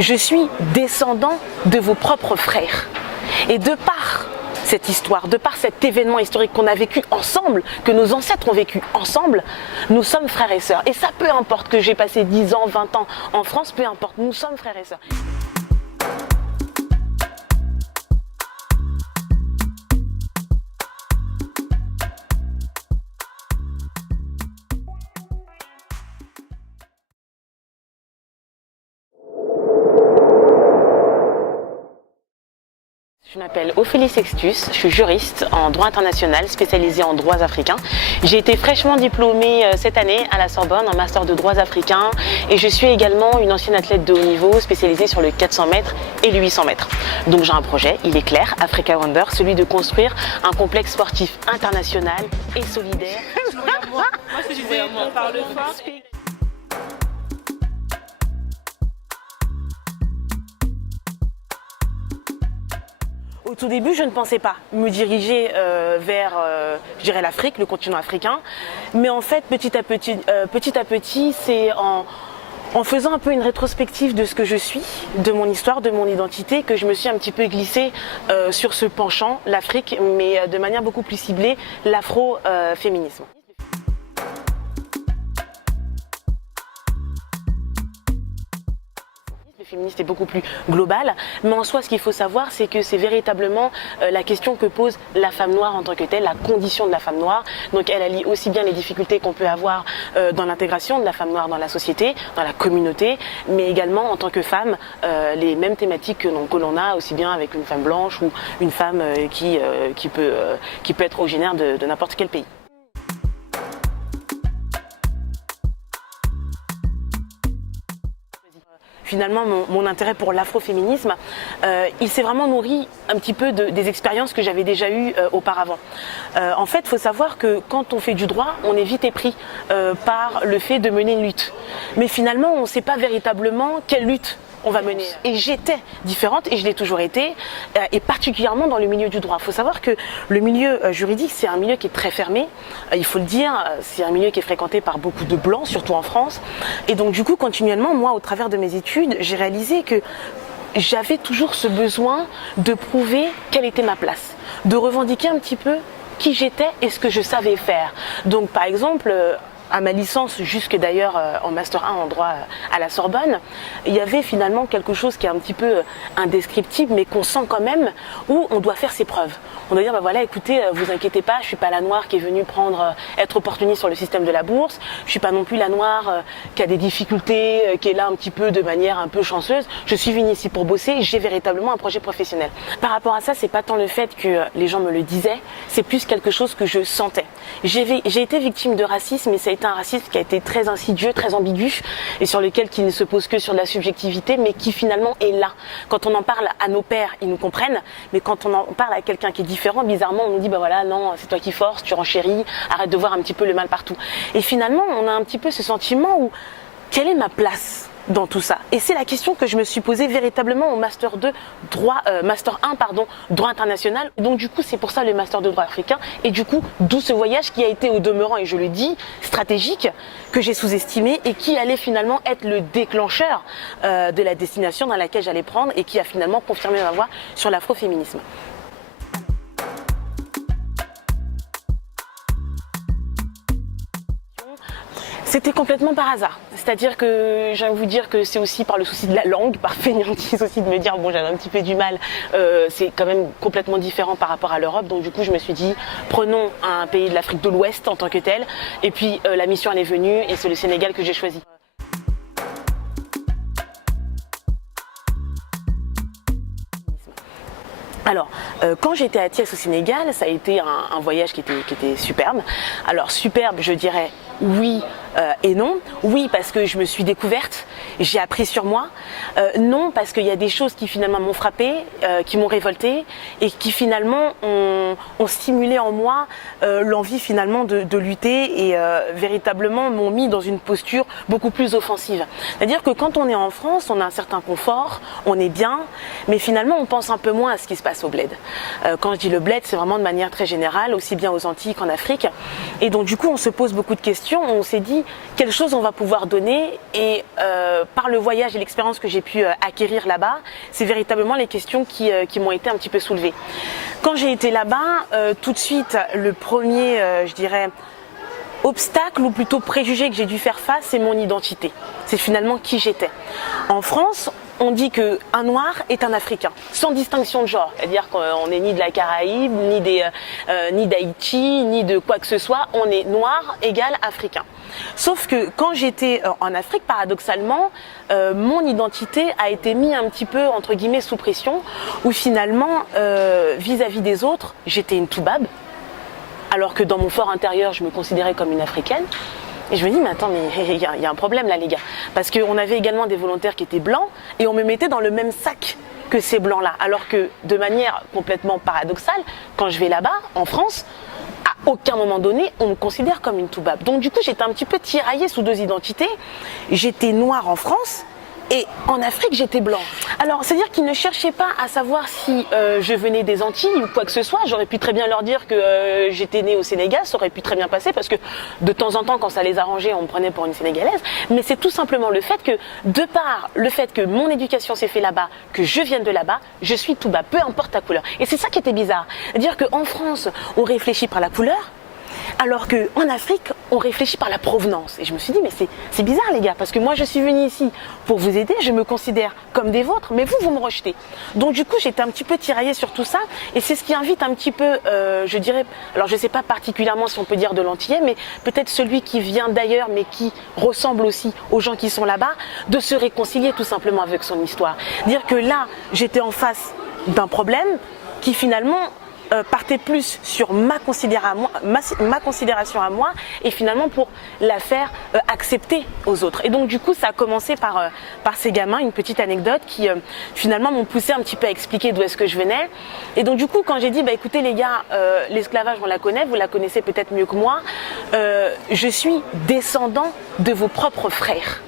Je suis descendant de vos propres frères. Et de par cette histoire, de par cet événement historique qu'on a vécu ensemble, que nos ancêtres ont vécu ensemble, nous sommes frères et sœurs. Et ça, peu importe que j'ai passé 10 ans, 20 ans en France, peu importe, nous sommes frères et sœurs. Je m'appelle Ophélie Sextus, je suis juriste en droit international spécialisée en droits africains. J'ai été fraîchement diplômée cette année à la Sorbonne en master de droits africains et je suis également une ancienne athlète de haut niveau spécialisée sur le 400 mètres et le 800 mètres. Donc j'ai un projet, il est clair, Africa Wonder, celui de construire un complexe sportif international et solidaire. Moi, je disais, on parle fort. Au tout début, je ne pensais pas me diriger vers, je dirais, l'Afrique, le continent africain. Mais en fait, petit à petit, c'est en faisant un peu une rétrospective de ce que je suis, de mon histoire, de mon identité, que je me suis un petit peu glissée sur ce penchant, l'Afrique, mais de manière beaucoup plus ciblée, l'afro-féminisme. Féministe est beaucoup plus global, mais en soi ce qu'il faut savoir c'est que c'est véritablement la question que pose la femme noire en tant que telle, la condition de la femme noire. Donc elle allie aussi bien les difficultés qu'on peut avoir dans l'intégration de la femme noire dans la société, dans la communauté, mais également en tant que femme, les mêmes thématiques que l'on a aussi bien avec une femme blanche ou une femme qui peut être originaire de n'importe quel pays. Finalement, mon intérêt pour l'afroféminisme, il s'est vraiment nourri un petit peu des expériences que j'avais déjà eues auparavant. En fait, il faut savoir que quand on fait du droit, on est vite épris par le fait de mener une lutte. Mais finalement, on ne sait pas véritablement quelle lutte on va mener. Et j'étais différente, et je l'ai toujours été, et particulièrement dans le milieu du droit. Il faut savoir que le milieu juridique, c'est un milieu qui est très fermé, il faut le dire, c'est un milieu qui est fréquenté par beaucoup de blancs, surtout en France. Et donc du coup, continuellement, moi, au travers de mes études, j'ai réalisé que j'avais toujours ce besoin de prouver quelle était ma place, de revendiquer un petit peu qui j'étais et ce que je savais faire. Donc par exemple, à ma licence, jusque d'ailleurs en Master 1 en droit à la Sorbonne, il y avait finalement quelque chose qui est un petit peu indescriptible, mais qu'on sent quand même, où on doit faire ses preuves. On doit dire, bah voilà, écoutez, vous inquiétez pas, je suis pas la noire qui est venue être opportuniste sur le système de la bourse, je suis pas non plus la noire qui a des difficultés, qui est là un petit peu de manière un peu chanceuse, je suis venue ici pour bosser, j'ai véritablement un projet professionnel. Par rapport à ça, c'est pas tant le fait que les gens me le disaient, c'est plus quelque chose que je sentais. J'ai été victime de racisme, et ça a été un racisme qui a été très insidieux, très ambigu, et sur lequel qui ne se pose que sur de la subjectivité, mais qui finalement est là. Quand on en parle à nos pères, ils nous comprennent, mais quand on en parle à quelqu'un qui est différent, bizarrement, on nous dit, bah voilà, non, c'est toi qui forces, tu renchéris, arrête de voir un petit peu le mal partout. Et finalement, on a un petit peu ce sentiment où, quelle est ma place dans tout ça? Et c'est la question que je me suis posée véritablement au Master 2, Master 1, droit international. Donc du coup, c'est pour ça le Master de droit africain. Et du coup, d'où ce voyage qui a été au demeurant, et je le dis, stratégique, que j'ai sous-estimé et qui allait finalement être le déclencheur de la destination dans laquelle j'allais prendre et qui a finalement confirmé ma voie sur l'afroféminisme. C'était complètement par hasard. C'est-à-dire que j'aime vous dire que c'est aussi par le souci de la langue, par fainéantise aussi de me dire bon, j'avais un petit peu du mal, c'est quand même complètement différent par rapport à l'Europe. Donc du coup je me suis dit prenons un pays de l'Afrique de l'Ouest en tant que tel. Et puis la mission elle est venue et c'est le Sénégal que j'ai choisi. Alors, quand j'étais à Thiès au Sénégal, ça a été un voyage qui était superbe. Alors superbe, je dirais oui et non. Oui parce que je me suis découverte, j'ai appris sur moi. Non parce qu'il y a des choses qui finalement m'ont frappée, qui m'ont révoltée et qui finalement ont stimulé en moi l'envie finalement de lutter et véritablement m'ont mis dans une posture beaucoup plus offensive. C'est-à-dire que quand on est en France, on a un certain confort, on est bien, mais finalement on pense un peu moins à ce qui se passe au bled. Quand je dis le bled, c'est vraiment de manière très générale, aussi bien aux Antilles qu'en Afrique. Et donc du coup on se pose beaucoup de questions, on s'est dit quelles choses on va pouvoir donner et par le voyage et l'expérience que j'ai pu acquérir là-bas, c'est véritablement les questions qui m'ont été un petit peu soulevées. Quand j'ai été là-bas, tout de suite, le premier, je dirais, obstacle ou plutôt préjugé que j'ai dû faire face, c'est mon identité. C'est finalement qui j'étais. En France, on dit qu'un noir est un Africain, sans distinction de genre. C'est-à-dire qu'on n'est ni de la Caraïbe, ni d'Haïti, ni de quoi que ce soit. On est noir égale Africain. Sauf que quand j'étais en Afrique, paradoxalement, mon identité a été mise un petit peu, entre guillemets, sous pression, où finalement, vis-à-vis des autres, j'étais une toubab, alors que dans mon fort intérieur, je me considérais comme une Africaine. Et je me dis, mais attends, mais il y a un problème là, les gars. Parce qu'on avait également des volontaires qui étaient blancs, et on me mettait dans le même sac que ces blancs-là. Alors que, de manière complètement paradoxale, quand je vais là-bas, en France, à aucun moment donné, on me considère comme une toubab. Donc du coup, j'étais un petit peu tiraillée sous deux identités. J'étais noire en France, et en Afrique, j'étais blanc. Alors, c'est-à-dire qu'ils ne cherchaient pas à savoir si je venais des Antilles ou quoi que ce soit. J'aurais pu très bien leur dire que j'étais née au Sénégal, ça aurait pu très bien passer parce que de temps en temps, quand ça les arrangeait, on me prenait pour une Sénégalaise. Mais c'est tout simplement le fait que, de par le fait que mon éducation s'est faite là-bas, que je vienne de là-bas, je suis touba, peu importe ta couleur. Et c'est ça qui était bizarre. C'est-à-dire qu'en France, on réfléchit par la couleur, alors qu'en Afrique, on réfléchit par la provenance. Et je me suis dit, mais c'est bizarre les gars, parce que moi je suis venue ici pour vous aider, je me considère comme des vôtres, mais vous me rejetez. Donc du coup, j'étais un petit peu tiraillée sur tout ça, et c'est ce qui invite un petit peu, je dirais, alors je ne sais pas particulièrement si on peut dire de l'antillais, mais peut-être celui qui vient d'ailleurs, mais qui ressemble aussi aux gens qui sont là-bas, de se réconcilier tout simplement avec son histoire. Dire que là, j'étais en face d'un problème qui finalement partait plus sur ma considération à moi et finalement pour la faire accepter aux autres. Et donc du coup ça a commencé par ces gamins, une petite anecdote qui finalement m'ont poussé un petit peu à expliquer d'où est-ce que je venais. Et donc du coup quand j'ai dit bah écoutez les gars, l'esclavage on la connaît, vous la connaissez peut-être mieux que moi, je suis descendant de vos propres frères.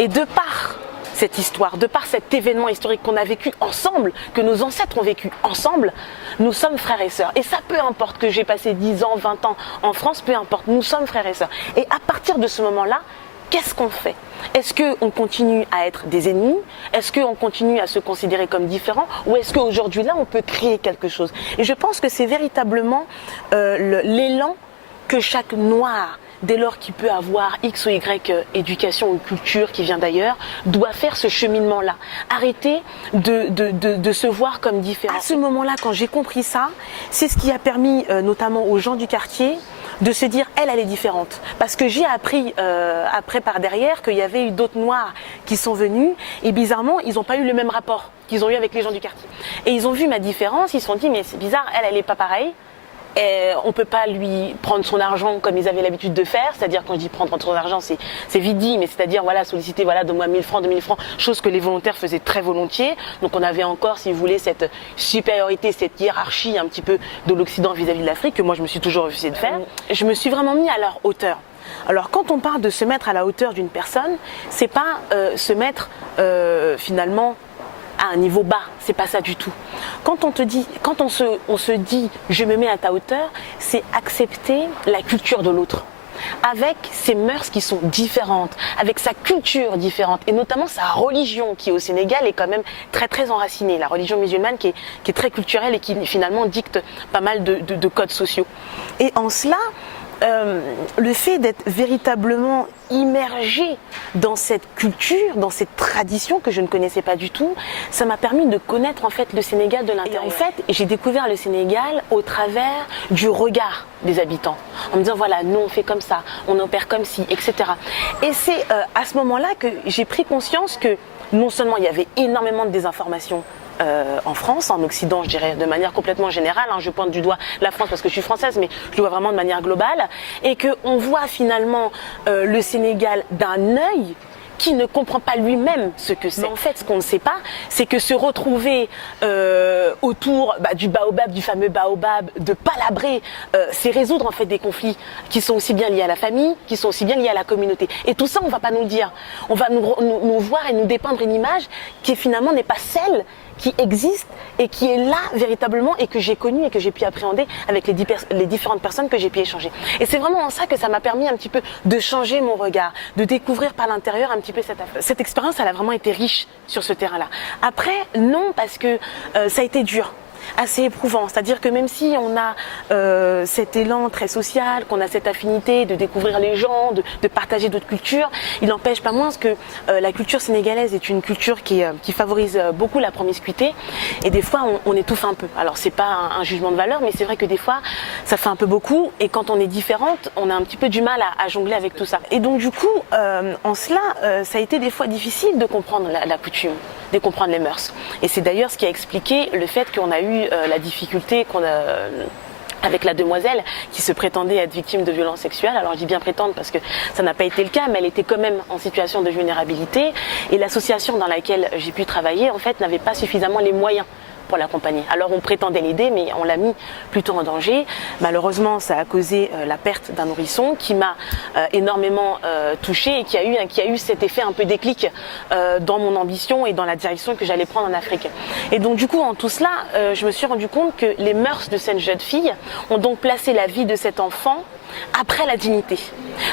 Et de par cette histoire, de par cet événement historique qu'on a vécu ensemble, que nos ancêtres ont vécu ensemble, nous sommes frères et sœurs. Et ça, peu importe que j'ai passé 10 ans, 20 ans en France, peu importe, nous sommes frères et sœurs. Et à partir de ce moment-là, qu'est-ce qu'on fait? Est-ce qu'on continue à être des ennemis? Est-ce qu'on continue à se considérer comme différents? Ou est-ce qu'aujourd'hui, là, on peut créer quelque chose? Et je pense que c'est véritablement l'élan que chaque noir, dès lors qu'il peut avoir X ou Y éducation ou culture qui vient d'ailleurs, doit faire ce cheminement-là. Arrêter de se voir comme différent. À ce moment-là, quand j'ai compris ça, c'est ce qui a permis notamment aux gens du quartier de se dire elle est différente. Parce que j'ai appris après par derrière qu'il y avait eu d'autres noirs qui sont venus et bizarrement, ils n'ont pas eu le même rapport qu'ils ont eu avec les gens du quartier. Et ils ont vu ma différence, ils se sont dit mais c'est bizarre, elle n'est pas pareille. Et on ne peut pas lui prendre son argent comme ils avaient l'habitude de faire, c'est-à-dire quand je dis prendre son argent, c'est vite dit, mais c'est-à-dire voilà, solliciter voilà, donne-moi 1000 francs, 2000 francs, chose que les volontaires faisaient très volontiers. Donc on avait encore, si vous voulez, cette supériorité, cette hiérarchie un petit peu de l'Occident vis-à-vis de l'Afrique, que moi je me suis toujours refusé de faire. Je me suis vraiment mis à leur hauteur. Alors quand on parle de se mettre à la hauteur d'une personne, c'est pas se mettre finalement à un niveau bas, c'est pas ça du tout. Quand on se dit je me mets à ta hauteur, c'est accepter la culture de l'autre, avec ses mœurs qui sont différentes, avec sa culture différente, et notamment sa religion qui au Sénégal est quand même très très enracinée, la religion musulmane qui est très culturelle et qui finalement dicte pas mal de codes sociaux. Et en cela, le fait d'être véritablement immergé dans cette culture, dans cette tradition que je ne connaissais pas du tout, ça m'a permis de connaître en fait le Sénégal de l'intérieur. Et en fait, j'ai découvert le Sénégal au travers du regard des habitants, en me disant voilà, nous on fait comme ça, on opère comme ci, etc. Et c'est à ce moment-là que j'ai pris conscience que non seulement il y avait énormément de désinformation en France, en Occident, je dirais de manière complètement générale, hein, je pointe du doigt la France parce que je suis française, mais je le vois vraiment de manière globale, et qu'on voit finalement le Sénégal d'un œil qui ne comprend pas lui-même ce que c'est. Mais en fait, ce qu'on ne sait pas, c'est que se retrouver autour du baobab, du fameux baobab, de palabrer, c'est résoudre en fait des conflits qui sont aussi bien liés à la famille, qui sont aussi bien liés à la communauté. Et tout ça, on ne va pas nous le dire. On va nous voir et nous dépeindre une image qui finalement n'est pas celle qui existe et qui est là véritablement et que j'ai connu et que j'ai pu appréhender avec les différentes personnes que j'ai pu échanger. Et c'est vraiment en ça que ça m'a permis un petit peu de changer mon regard, de découvrir par l'intérieur un petit peu cette expérience. Elle a vraiment été riche sur ce terrain-là. Après, non, parce que ça a été dur. Assez éprouvant, c'est-à-dire que même si on a cet élan très social, qu'on a cette affinité de découvrir les gens, de partager d'autres cultures, il n'empêche pas moins que la culture sénégalaise est une culture qui favorise beaucoup la promiscuité et des fois on étouffe un peu. Alors c'est pas un jugement de valeur, mais c'est vrai que des fois ça fait un peu beaucoup et quand on est différente, on a un petit peu du mal à jongler avec tout ça. Et donc du coup, en cela, ça a été des fois difficile de comprendre la coutume, de comprendre les mœurs. Et c'est d'ailleurs ce qui a expliqué le fait qu'on a eu la difficulté avec la demoiselle qui se prétendait être victime de violences sexuelles. Alors je dis bien prétendre parce que ça n'a pas été le cas, mais elle était quand même en situation de vulnérabilité et l'association dans laquelle j'ai pu travailler en fait n'avait pas suffisamment les moyens pour l'accompagner. Alors on prétendait l'aider, mais on l'a mis plutôt en danger. Malheureusement, ça a causé la perte d'un nourrisson qui m'a énormément touchée et qui a eu cet effet un peu déclic dans mon ambition et dans la direction que j'allais prendre en Afrique. Et donc du coup, en tout cela, je me suis rendu compte que les mœurs de cette jeune fille ont donc placé la vie de cet enfant après la dignité.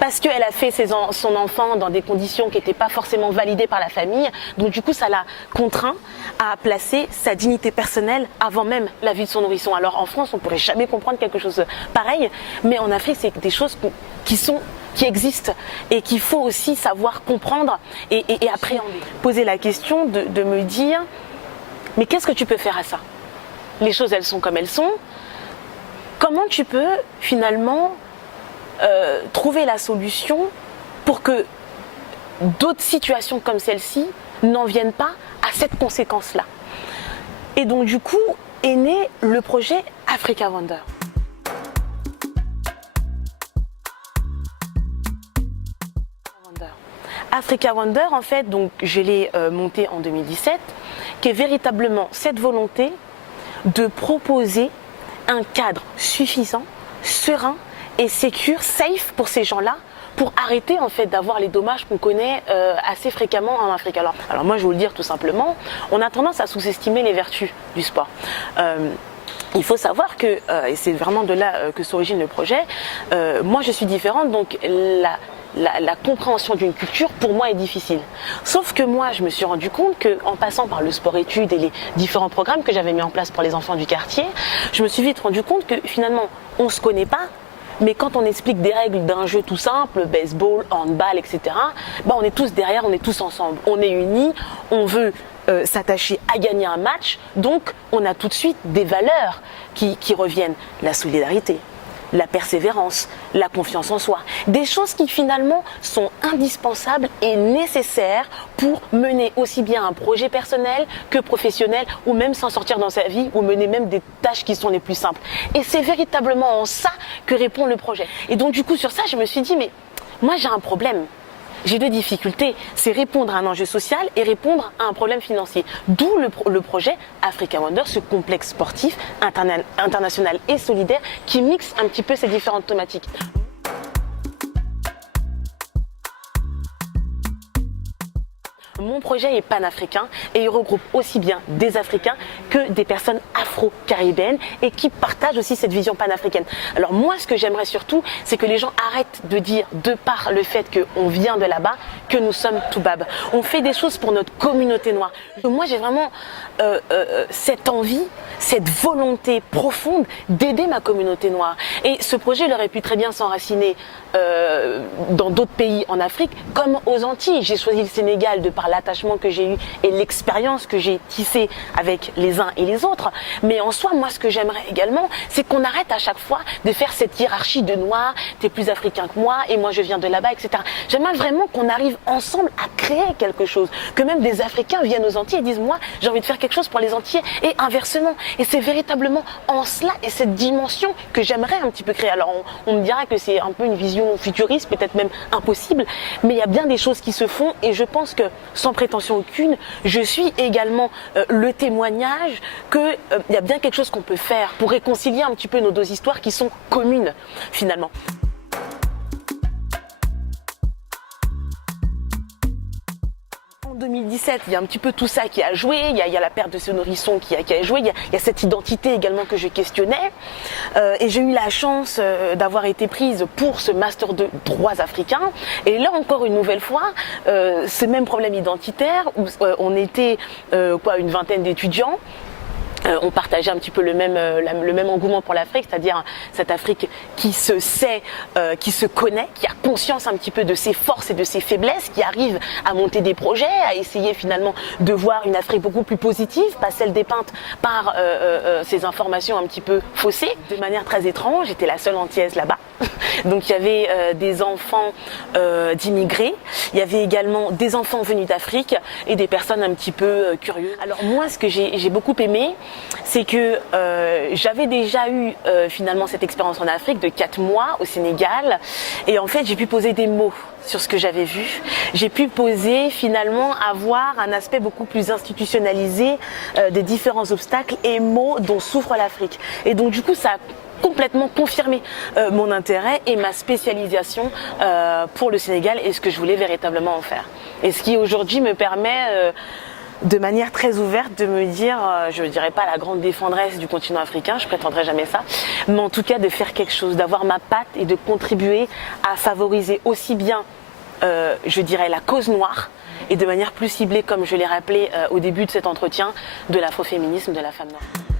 Parce qu'elle a fait son enfant dans des conditions qui n'étaient pas forcément validées par la famille. Donc du coup, ça l'a contraint à placer sa dignité personnelle avant même la vie de son nourrisson. Alors en France, on ne pourrait jamais comprendre quelque chose pareil. Mais en Afrique, c'est des choses qui existent et qu'il faut aussi savoir comprendre et appréhender. Poser la question de me dire, mais qu'est-ce que tu peux faire à ça? Les choses, elles sont comme elles sont. Comment tu peux finalement trouver la solution pour que d'autres situations comme celle-ci n'en viennent pas à cette conséquence-là. Et donc du coup est né le projet Africa Wonder. Africa Wonder, en fait, donc je l'ai monté en 2017, qui est véritablement cette volonté de proposer un cadre suffisant, serein et sécure, safe pour ces gens-là, pour arrêter en fait d'avoir les dommages qu'on connaît assez fréquemment en Afrique. Alors moi je vais vous le dire tout simplement, on a tendance à sous-estimer les vertus du sport. Il faut savoir que, et c'est vraiment de là que s'origine le projet, moi je suis différente, donc la compréhension d'une culture pour moi est difficile. Sauf que moi je me suis rendu compte qu'en passant par le sport-études et les différents programmes que j'avais mis en place pour les enfants du quartier, je me suis vite rendu compte que finalement on ne se connaît pas, mais quand on explique des règles d'un jeu tout simple, baseball, handball, etc., on est tous derrière, on est tous ensemble, on est unis, on veut s'attacher à gagner un match, donc on a tout de suite des valeurs qui reviennent, la solidarité, la persévérance, la confiance en soi. Des choses qui finalement sont indispensables et nécessaires pour mener aussi bien un projet personnel que professionnel ou même s'en sortir dans sa vie ou mener même des tâches qui sont les plus simples. Et c'est véritablement en ça que répond le projet. Et donc du coup sur ça je me suis dit mais moi j'ai un problème. J'ai deux difficultés, c'est répondre à un enjeu social et répondre à un problème financier. D'où le projet Africa Wonder, ce complexe sportif international et solidaire qui mixe un petit peu ces différentes thématiques. Mon projet est panafricain et il regroupe aussi bien des Africains que des personnes afro-caribéennes et qui partagent aussi cette vision panafricaine. Alors moi, ce que j'aimerais surtout, c'est que les gens arrêtent de dire, de par le fait qu'on vient de là-bas, que nous sommes Toubab. On fait des choses pour notre communauté noire. Moi, j'ai vraiment cette envie, cette volonté profonde d'aider ma communauté noire. Et ce projet, il aurait pu très bien s'enraciner dans d'autres pays en Afrique, comme aux Antilles. J'ai choisi le Sénégal de par l'attachement que j'ai eu et l'expérience que j'ai tissée avec les uns et les autres. Mais en soi, moi, ce que j'aimerais également, c'est qu'on arrête à chaque fois de faire cette hiérarchie de noirs, t'es plus africain que moi et moi je viens de là-bas, etc. J'aimerais vraiment qu'on arrive ensemble à créer quelque chose, que même des Africains viennent aux Antilles et disent moi, j'ai envie de faire quelque chose pour les Antillais et inversement. Et c'est véritablement en cela et cette dimension que j'aimerais un petit peu créer. Alors on me dira que c'est un peu une vision futuriste, peut-être même impossible, mais il y a bien des choses qui se font et je pense que sans prétention aucune, je suis également le témoignage qu'il y a bien quelque chose qu'on peut faire pour réconcilier un petit peu nos deux histoires qui sont communes finalement. En 2017, il y a un petit peu tout ça qui a joué, il y a la perte de ce nourrisson qui a joué, il y a cette identité également que je questionnais. Et j'ai eu la chance d'avoir été prise pour ce master de droits africains. Et là encore une nouvelle fois, ce même problème identitaire où on était une vingtaine d'étudiants. On partageait un petit peu le même engouement pour l'Afrique, c'est-à-dire cette Afrique qui se sait, qui se connaît, qui a conscience un petit peu de ses forces et de ses faiblesses, qui arrive à monter des projets, à essayer finalement de voir une Afrique beaucoup plus positive, pas celle dépeinte par ces informations un petit peu faussées. De manière très étrange, j'étais la seule antillaise là-bas. Donc il y avait des enfants d'immigrés, il y avait également des enfants venus d'Afrique et des personnes un petit peu curieuses. Alors moi, ce que j'ai beaucoup aimé, c'est que j'avais déjà eu finalement cette expérience en Afrique de 4 mois au Sénégal, et en fait j'ai pu poser des mots sur ce que j'avais vu. J'ai pu poser finalement avoir un aspect beaucoup plus institutionnalisé des différents obstacles et maux dont souffre l'Afrique. Et donc du coup ça a complètement confirmé mon intérêt et ma spécialisation pour le Sénégal et ce que je voulais véritablement en faire. Et ce qui aujourd'hui me permet de manière très ouverte de me dire, je ne dirais pas la grande défendresse du continent africain, je prétendrai jamais ça, mais en tout cas de faire quelque chose, d'avoir ma patte et de contribuer à favoriser aussi bien, je dirais, la cause noire et de manière plus ciblée, comme je l'ai rappelé au début de cet entretien, de l'afroféminisme de la femme noire.